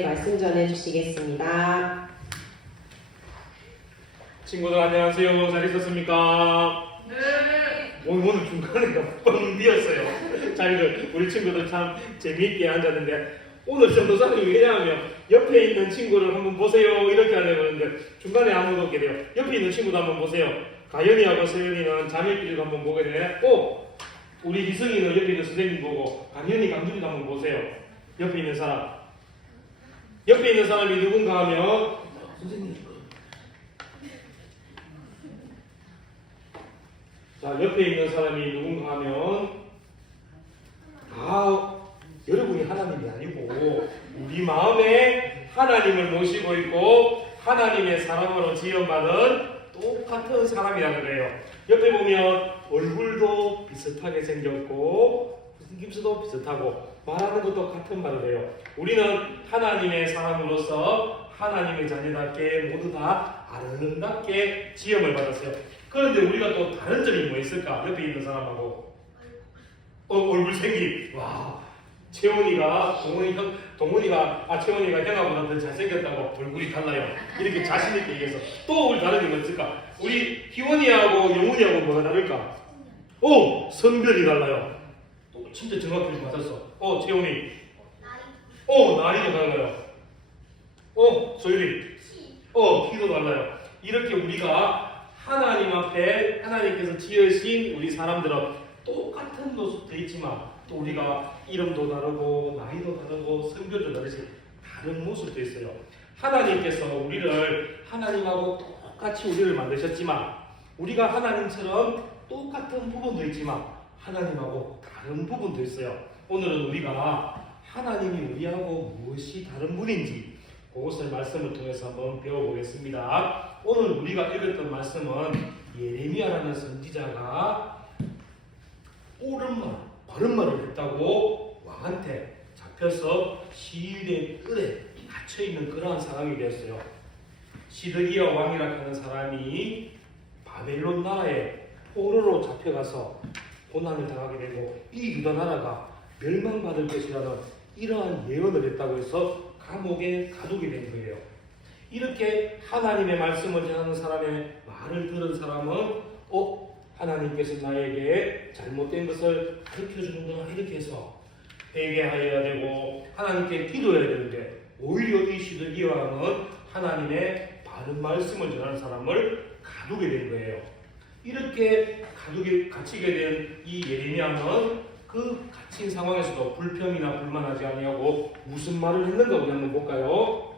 말씀 전해 주시겠습니다. 친구들 안녕하세요. 잘 있었습니까? 네. 오늘 중간에 뻥 비었어요. 자리를 우리 친구들 참 재미있게 앉았는데 오늘 전도사님이 왜냐하면 옆에 있는 친구를 한번 보세요 이렇게 하려고 하는데 중간에 아무도 없게 돼요. 옆에 있는 친구도 한번 보세요. 가연이하고 서연이는 자매끼리도 한번 보게 되네. 우리 희승이는 옆에 있는 선생님 보고 강연이 강준이도 한번 보세요. 옆에 있는 사람. 옆에 있는 사람이 누군가 하면 선생님. 자, 옆에 있는 사람이 누군가 하면 여러분이 하나님이 아니고 우리 마음에 하나님을 모시고 있고 하나님의 사람으로 지원받은 똑같은 사람이라는 거예요. 옆에 보면 얼굴도 비슷하게 생겼고 생김새도 비슷하고 말하는 것도 같은 말을 해요. 우리는 하나님의 사람으로서 하나님의 자녀답게 모두 다 아름답게 지음을 받았어요. 그런데 우리가 또 다른 점이 뭐 있을까? 옆에 있는 사람하고 얼굴 생김. 와, 채원이가 채원이가 형아보다 더 잘생겼다고 얼굴이 달라요. 이렇게 자신 있게 얘기해서 또 우리 다른 게 뭐 있을까? 우리 희원이하고 영훈이하고 뭐가 다를까? 성별이 달라요. 또 진짜 정확히 맞았어. 채원이. 나이도 달라요. 소율이. 키도 달라요. 이렇게 우리가 하나님 앞에 하나님께서 지으신 우리 사람들은 똑같은 모습도 있지만 또 우리가 이름도 다르고 나이도 다르고 성별도 다르지 다른 모습도 있어요. 하나님께서 우리를 하나님하고 똑같이 우리를 만드셨지만 우리가 하나님처럼 똑같은 부분도 있지만 하나님하고 다른 부분도 있어요. 오늘은 우리가 하나님이 우리하고 무엇이 다른 분인지 그것을 말씀을 통해서 한번 배워보겠습니다. 오늘 우리가 읽었던 말씀은 예레미야라는 선지자가 옳은 말, 바른 말을 했다고 왕한테 잡혀서 시일의 뜰에 갇혀있는 그러한 상황이 되었어요. 시드기야 왕이라 하는 사람이 바벨론 나라에 포로로 잡혀가서 고난을 당하게 되고 이 유다 나라가 멸망받을 것이라는 이러한 예언을 했다고 해서 감옥에 가두게 된 거예요. 이렇게 하나님의 말씀을 전하는 사람의 말을 들은 사람은 하나님께서 나에게 잘못된 것을 가르쳐주는구나 이렇게 해서 회개하여야 되고 하나님께 기도해야 되는데 오히려 이 시드기야 왕은 하나님의 바른 말씀을 전하는 사람을 가두게 된 거예요. 이렇게 갇히게 된 이 예레미야는 그 갇힌 상황에서도 불평이나 불만하지 아니하고 무슨 말을 했는가 우리 한번 볼까요?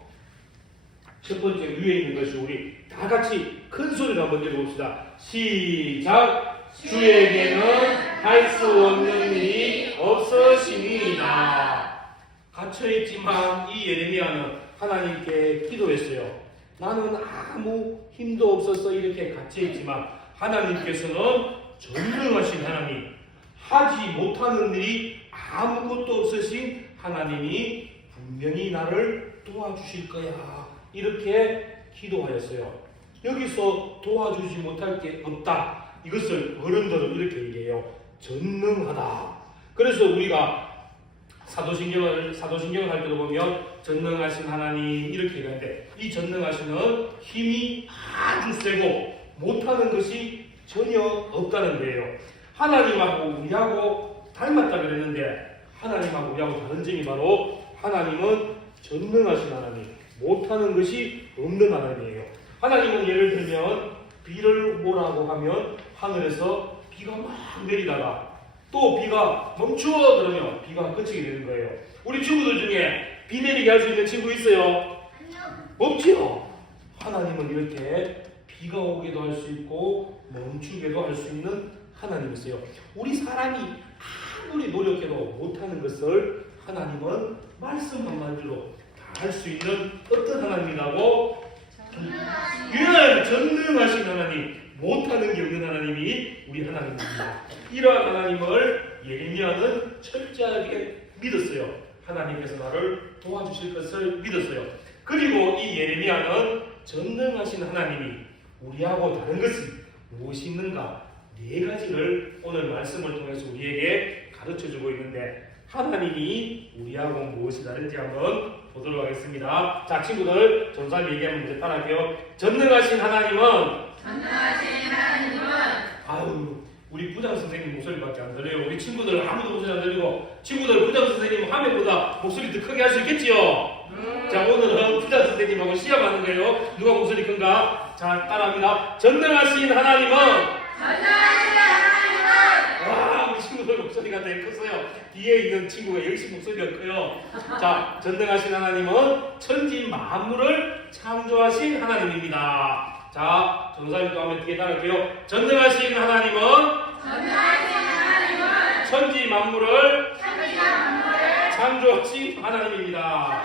첫 번째 위에 있는 것이 우리 다 같이 큰 소리로 한번 읽어봅시다. 시작! 주에게는 할 수 없는 일이 없으시니이다. 갇혀있지만 이 예레미야는 하나님께 기도했어요. 나는 아무 힘도 없어서 이렇게 갇혀있지만 하나님께서는 전능하신 하나님, 하지 못하는 일이 아무것도 없으신 하나님이 분명히 나를 도와주실 거야. 이렇게 기도하였어요. 여기서 도와주지 못할 게 없다. 이것을 어른들은 이렇게 얘기해요. 전능하다. 그래서 우리가 사도신경을 할 때도 보면 전능하신 하나님 이렇게 얘기하는데 이 전능하신은 힘이 아주 세고 못하는 것이 전혀 없다는 거예요. 하나님하고 우리하고 닮았다 그랬는데 하나님하고 우리하고 다른 점이 바로 하나님은 전능하신 하나님, 못하는 것이 없는 하나님이에요. 하나님은 예를 들면 비를 오라고 하면 하늘에서 비가 막 내리다가 또 비가 멈춰 그러면 비가 그치게 되는 거예요. 우리 친구들 중에 비 내리게 할 수 있는 친구 있어요? 없지요. 하나님은 이렇게 비가 오게도 할 수 있고 멈추게도 할 수 있는 하나님이세요. 우리 사람이 아무리 노력해도 못하는 것을 하나님은 말씀 한마디로 다 할 수 있는 어떤 하나님이라고? 전능하신 하나님, 못하는 게 없는 하나님이 우리 하나님입니다. 이러한 하나님을 예레미야는 철저하게 믿었어요. 하나님께서 나를 도와주실 것을 믿었어요. 그리고 이 예레미야는 전능하신 하나님이 우리하고 다른 것이 무엇이 있는가? 네 가지를 오늘 말씀을 통해서 우리에게 가르쳐주고 있는데 하나님이 우리하고 무엇이 다른지 한번 보도록 하겠습니다. 자, 친구들, 전사님 얘기하면 문제 따라할게요. 전능하신 하나님은 아유, 우리 부장 선생님 목소리밖에 안 들려요. 우리 친구들 아무도 목소리 안 들리고, 친구들 부장 선생님 화면보다 목소리 더 크게 할 수 있겠지요? 자, 오늘은 부장 선생님하고 시험하는 거예요. 누가 목소리 큰가? 자, 따라합니다. 전능하신 하나님은 와, 우리 친구들 목소리가 되게 컸어요. 뒤에 있는 친구가 열심히 목소리가 커요. 자, 전능하신 하나님은 천지 만물을 창조하신 하나님입니다. 자, 전사님도 한번 뒤에 따라할게요. 전능하신 하나님은 천지 만물을 창조하신 하나님입니다.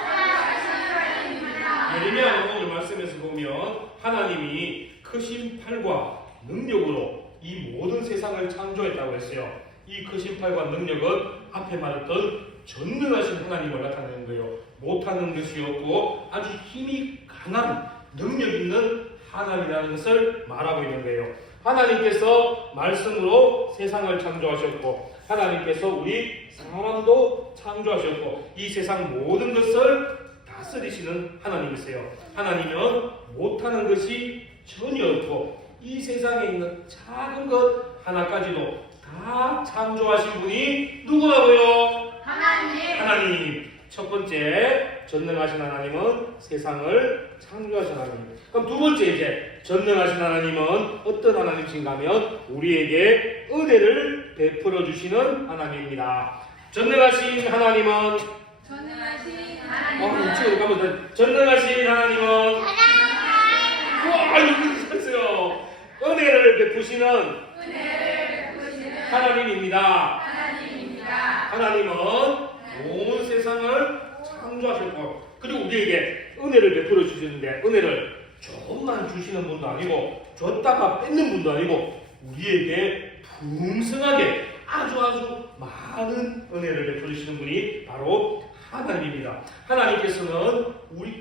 예레미야 오늘 말씀에서 보면 하나님이 크신 팔과 능력으로 이 모든 세상을 창조했다고 했어요. 이 크신 팔과 능력은 앞에 말했던 전능하신 하나님을 나타내는 거예요. 못하는 것이 없고 아주 힘이 강한 능력 있는 하나님이라는 것을 말하고 있는 거예요. 하나님께서 말씀으로 세상을 창조하셨고, 하나님께서 우리 사람도 창조하셨고, 이 세상 모든 것을 다스리시는 하나님이세요. 하나님은 못하는 것이 전혀 없고, 이 세상에 있는 작은 것 하나까지도 다 창조하신 분이 누구라고요? 하나님. 첫 번째, 전능하신 하나님은 세상을 창조하신 하나님. 그럼 두 번째, 이제 전능하신 하나님은 어떤 하나님이신가 하면 우리에게 은혜를 베풀어 주시는 하나님입니다. 전능하신 하나님은 지금 가면 전능하신 하나님은 우와, 여기 있었어요. 은혜를 베푸시는 하나님입니다. 하나님은 온 세상을 창조하셨고, 그리고 우리에게 은혜를 베풀어 주시는데, 은혜를 조금만 주시는 분도 아니고 줬다가 뺏는 분도 아니고 우리에게 풍성하게 아주 많은 은혜를 베풀어 주시는 분이 바로 하나님입니다. 하나님께서는 우리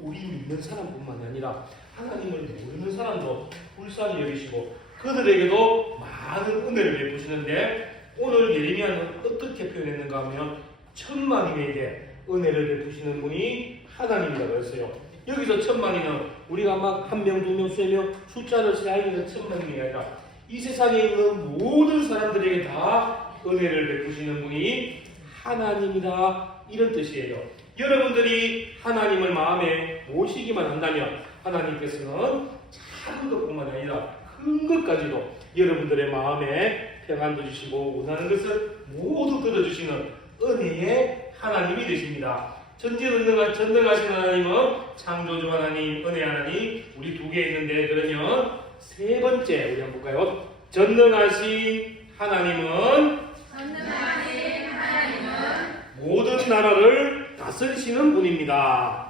믿는 사람뿐만 아니라 하나님을 모르는 사람도 불쌍히 여기시고 그들에게도 많은 은혜를 베푸시는데, 오늘 예레미야는 어떻게 표현했는가 하면 천만인에게 은혜를 베푸시는 분이 하나님이라고 했어요. 여기서 천만인은 우리가 막 한 명, 두 명, 세 명 숫자를 세하는 천만인이 아니라 이 세상에 있는 모든 사람들에게 다 은혜를 베푸시는 분이 하나님이다, 이런 뜻이에요. 여러분들이 하나님을 마음에 모시기만 한다면 하나님께서는 작은 것뿐만 아니라 큰 것까지도 여러분들의 마음에 평안도 주시고 원하는 것을 모두 들어주시는 은혜의 하나님이 되십니다. 전능하신 하나님은 창조주 하나님, 은혜 하나님, 우리 두 개 있는데, 그러면 세 번째 우리 한번 볼까요? 전능하신 하나님은 모든 나라를 다스리시는 분입니다.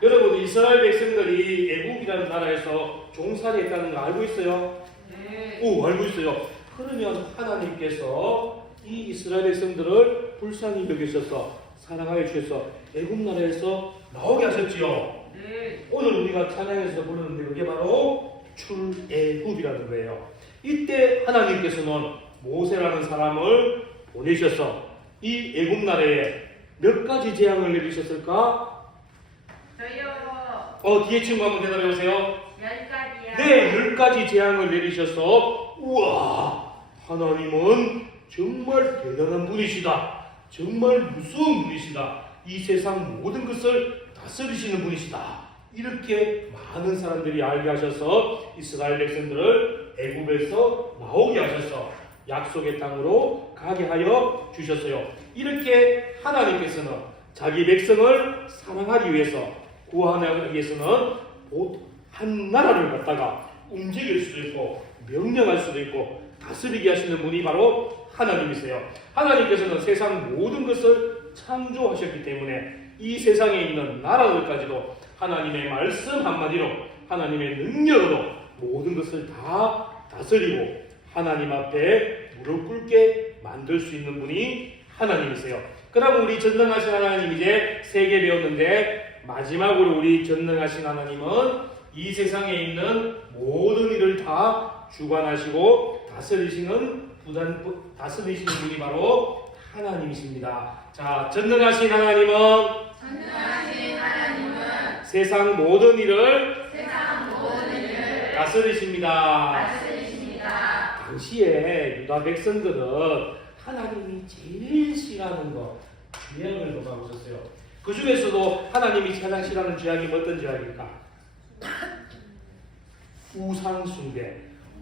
여러분, 이스라엘 백성들이 애국이라는 나라에서 종살이했다는 거 알고 있어요? 네. 오, 알고 있어요. 그러면 하나님께서 이 이스라엘 백성들을 불쌍히 여기셔서 사랑하여 주셔서 애국 나라에서 나오게 하셨지요. 네. 오늘 우리가 찬양에서 부르는데 그게 바로 출애굽이라는 거예요. 이때 하나님께서는 모세라는 사람을 보내셔서 이 애국 나라에 몇 가지 재앙을 내리셨을까? 뒤에 친구 한번 대답해 보세요. 10가지요. 네, 10가지 재앙을 내리셔서 우와, 하나님은 정말 대단한 분이시다. 정말 무서운 분이시다. 이 세상 모든 것을 다스리시는 분이시다. 이렇게 많은 사람들이 알게 하셔서 이스라엘 백성들을 애굽에서 나오게 하셔서 약속의 땅으로 가게 하여 주셨어요. 이렇게 하나님께서는 자기 백성을 사랑하기 위해서, 구하기 위해서는 한 나라를 갖다가 움직일 수도 있고 명령할 수도 있고 다스리게 하시는 분이 바로 하나님이세요. 하나님께서는 세상 모든 것을 창조하셨기 때문에 이 세상에 있는 나라들까지도 하나님의 말씀 한마디로, 하나님의 능력으로 모든 것을 다 다스리고 하나님 앞에 무릎 꿇게 만들 수 있는 분이 하나님이세요. 그럼 우리 전능하신 하나님 이제 3개 배웠는데, 마지막으로 우리 전능하신 하나님은 이 세상에 있는 모든 일을 다 주관하시고 다스리시는 분이 바로 하나님이십니다. 자, 전능하신 하나님은 세상 모든 일을 다스리십니다. 당시에 유다 백성들은 하나님이 제일 싫어하는 것, 죄악을 범하고 있었어요. 그 중에서도 하나님이 가장 싫어하는 죄악이 어떤 죄악일까? 우상숭배.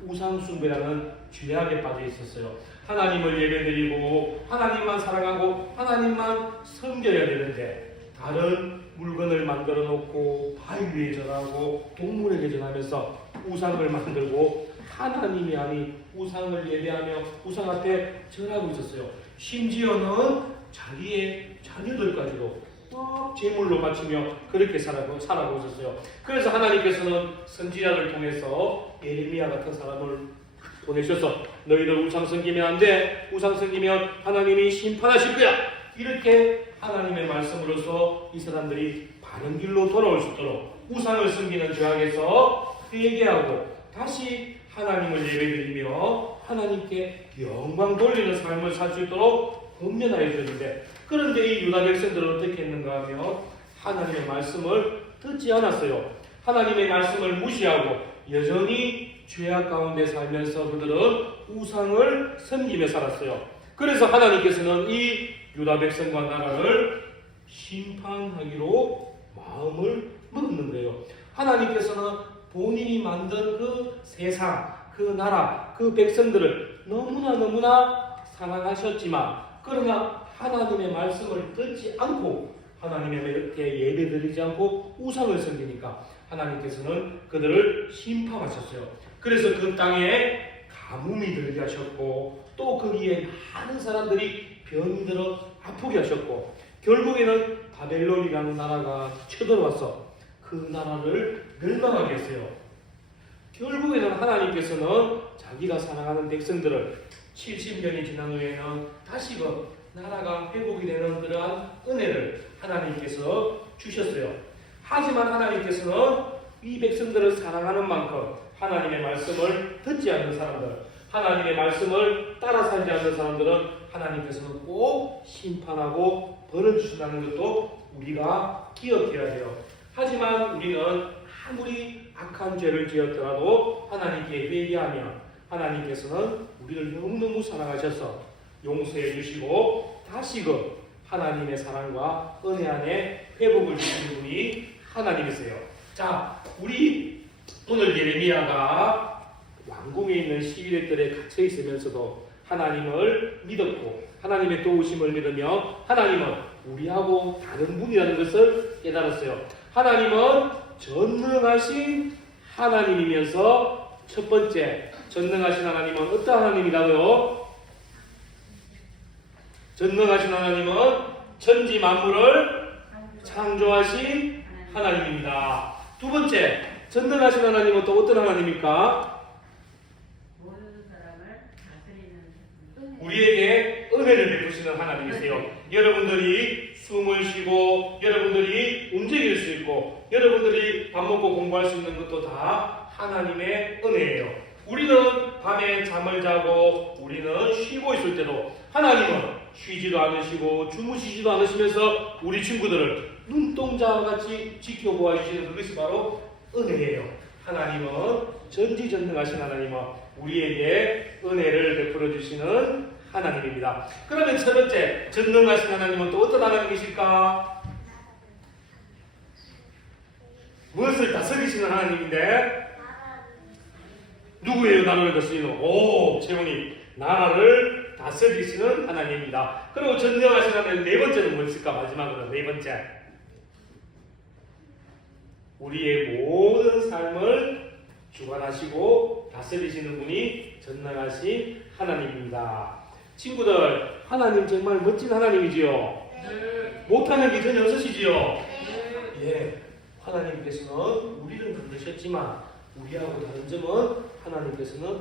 우상숭배라는 죄악에 빠져 있었어요. 하나님을 예배드리고 하나님만 사랑하고 하나님만 섬겨야 되는데 다른 물건을 만들어 놓고 바위 위에 전하고 동물에게 전하면서 우상을 만들고 하나님이 아닌 우상을 예배하며 우상 앞에 절하고 있었어요. 심지어는 자기의 자녀들까지도 제물로 바치며 그렇게 살아가고 있었어요. 그래서 하나님께서는 선지자를 통해서 예레미야 같은 사람을 보내셔서 너희들 우상 섬기면 안 돼. 우상 섬기면 하나님이 심판하실 거야. 이렇게 하나님의 말씀으로서 이 사람들이 바른 길로 돌아올 수 있도록 우상을 섬기는 죄악에서 회개하고 다시 하나님을 예배드리며 하나님께 영광 돌리는 삶을 살 수 있도록 권면하여 주는데, 그런데 이 유다 백성들은 어떻게 했는가 하면 하나님의 말씀을 듣지 않았어요. 하나님의 말씀을 무시하고 여전히 죄악 가운데 살면서 그들은 우상을 섬기며 살았어요. 그래서 하나님께서는 이 유다 백성과 나라를 심판하기로 마음을 먹는 거예요. 하나님께서는 본인이 만든 그 세상, 그 나라, 그 백성들을 너무나 사랑하셨지만, 그러나 하나님의 말씀을 듣지 않고 하나님의 예배드리지 않고 우상을 섬기니까 하나님께서는 그들을 심판하셨어요. 그래서 그 땅에 가뭄이 들게 하셨고 또 거기에 많은 사람들이 병이 들어 아프게 하셨고 결국에는 바벨론이라는 나라가 쳐들어와서 그 나라를 멸망하게 했어요. 결국에는 하나님께서는 자기가 사랑하는 백성들을 70년이 지난 후에는 다시 그 나라가 회복이 되는 그러한 은혜를 하나님께서 주셨어요. 하지만 하나님께서는 이 백성들을 사랑하는 만큼 하나님의 말씀을 듣지 않는 사람들, 하나님의 말씀을 따라 살지 않는 사람들은 하나님께서는 꼭 심판하고 벌을 주신다는 것도 우리가 기억해야 돼요. 하지만 우리는 아무리 악한 죄를 지었더라도 하나님께 회개하면 하나님께서는 우리를 너무너무 사랑하셔서 용서해 주시고 다시 그 하나님의 사랑과 은혜 안에 회복을 주시는 분이 하나님이세요. 자, 우리 오늘 예레미야가 왕궁에 있는 11회 갇혀 있으면서도 하나님을 믿었고 하나님의 도우심을 믿으며 하나님은 우리하고 다른 분이라는 것을 깨달았어요. 하나님은 전능하신 하나님이면서 첫 번째 전능하신 하나님은 어떤 하나님이라고요? 전능하신 하나님은 천지 만물을 창조하신 하나님입니다. 두 번째, 전능하신 하나님은 또 어떤 하나님입니까? 모든 사람을 다스리는 우리에게 은혜를 베푸시는 하나님이세요. 여러분들이 숨을 쉬고 여러분들이 움직일 수 있고 여러분들이 밥 먹고 공부할 수 있는 것도 다 하나님의 은혜예요. 우리는 밤에 잠을 자고 우리는 쉬고 있을 때도 하나님은 쉬지도 않으시고 주무시지도 않으시면서 우리 친구들을 눈동자와 같이 지켜보아 주시는 그것이 바로 은혜예요. 하나님은 전지전능하신 하나님은 우리에게 은혜를 베풀어 주시는 하나님입니다. 그러면 첫 번째 전능하신 하나님은 또 어떤 하나님이실까? 무엇을 다스리시는 하나님인데? 누구예요? 나라를 다스리는? 오, 재훈이 나라를 다스리시는 하나님입니다. 그리고 전능하신 하나님 네 번째는 무엇일까? 마지막으로 네 번째, 우리의 모든 삶을 주관하시고 다스리시는 분이 전능하신 하나님입니다. 친구들, 하나님 정말 멋진 하나님이지요? 네. 못하는 게 전혀 없으시지요? 네. 예, 하나님께서는 우리를 만드셨지만 우리하고 다른 점은 하나님께서는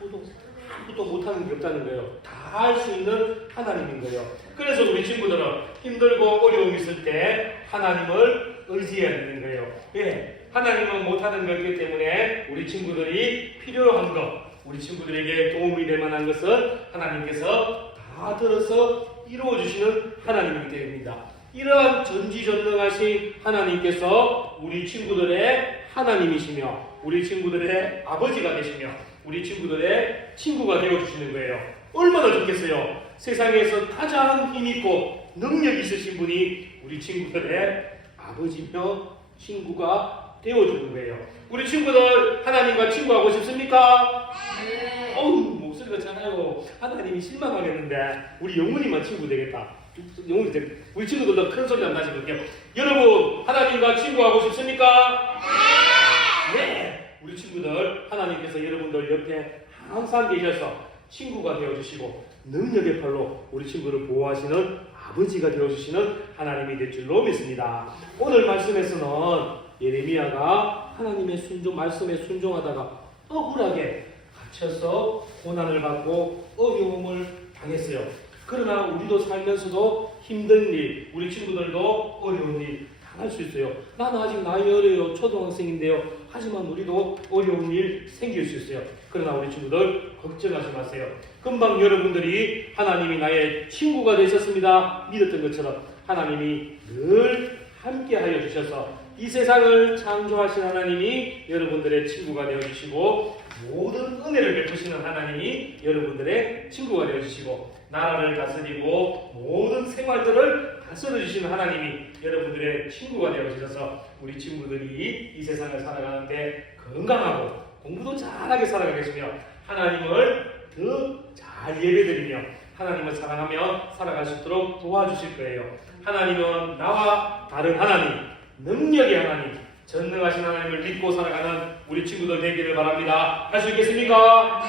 아무도 못하는 게 없다는 거예요. 다 할 수 있는 하나님인 거예요. 그래서 우리 친구들은 힘들고 어려움이 있을 때 하나님을 의지해야 되는 거예요. 왜? 하나님은 못하는 것이기 때문에 우리 친구들이 필요한 것, 우리 친구들에게 도움이 될 만한 것은 하나님께서 다 들어서 이루어주시는 하나님이기 때문입니다. 이러한 전지전능하신 하나님께서 우리 친구들의 하나님이시며 우리 친구들의 아버지가 되시며 우리 친구들의 친구가 되어주시는 거예요. 얼마나 좋겠어요. 세상에서 가장 힘있고 능력 있으신 분이 우리 친구들의 아버지며 친구가 되어주는 거예요. 우리 친구들 하나님과 친구하고 싶습니까? 네. 어우 목소리가 작아요. 하나님이 실망하겠는데 우리 영훈이만 친구 되겠다. 영훈이 우리 친구들도 큰 소리 안 나시거든요. 여러분 하나님과 친구하고 싶습니까? 네. 우리 친구들 하나님께서 여러분들 옆에 항상 계셔서 친구가 되어주시고 능력의 팔로 우리 친구를 보호하시는 아버지가 되어주시는 하나님이 될 줄로 믿습니다. 오늘 말씀에서는 예레미야가 하나님의 말씀에 순종하다가 억울하게 갇혀서 고난을 받고 어려움을 당했어요. 그러나 우리도 살면서도 힘든 일, 우리 친구들도 어려운 일 당할 수 있어요. 나는 아직 나이 어려요. 초등학생인데요. 하지만 우리도 어려운 일 생길 수 있어요. 그러나 우리 친구들 걱정하지 마세요. 금방 여러분들이 하나님이 나의 친구가 되셨습니다. 믿었던 것처럼 하나님이 늘 함께하여 주셔서 이 세상을 창조하신 하나님이 여러분들의 친구가 되어주시고 모든 은혜를 베푸시는 하나님이 여러분들의 친구가 되어주시고 나라를 다스리고 모든 생활들을 다스려주시는 하나님이 여러분들의 친구가 되어주셔서 우리 친구들이 이 세상을 살아가는데 건강하고 공부도 잘하게 살아가겠으며 하나님을 더 잘 예배드리며 하나님을 사랑하며 살아갈 수 있도록 도와주실 거예요. 하나님은 나와 다른 하나님, 능력의 하나님, 전능하신 하나님을 믿고 살아가는 우리 친구들 되기를 바랍니다. 할 수 있겠습니까?